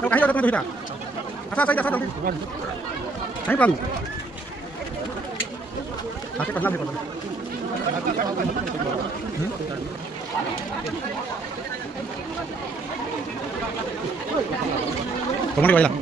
Đâu cái đâu tôi à? Sao sai đâu? Thấy vào. Cái còn năm thì còn. Không đi quay lại.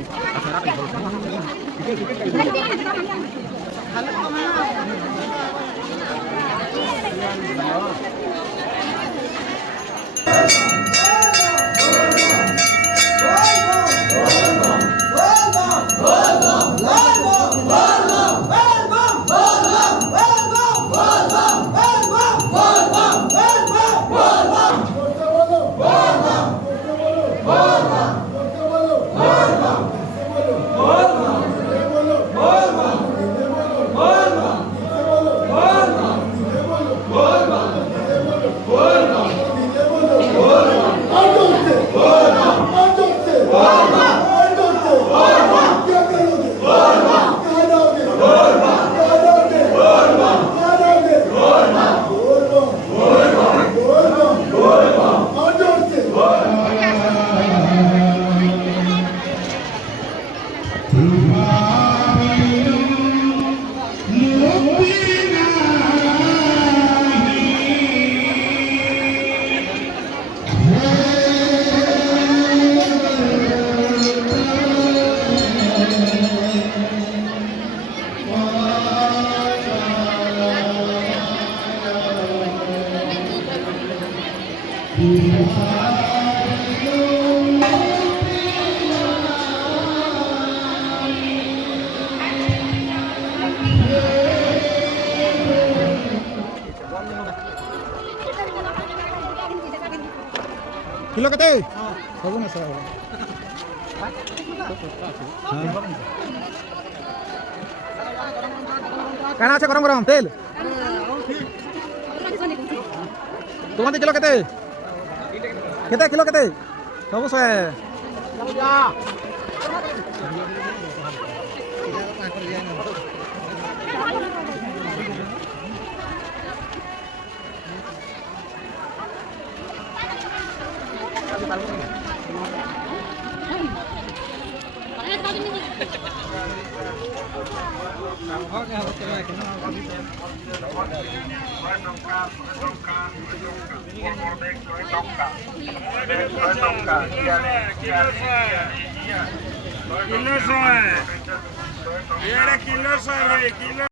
Kilo kate? Bago na sa. Kana আছে গরম গরম তেল তোমাদের kilo কেতে কেতে kilo কেতে সব সে Kiloso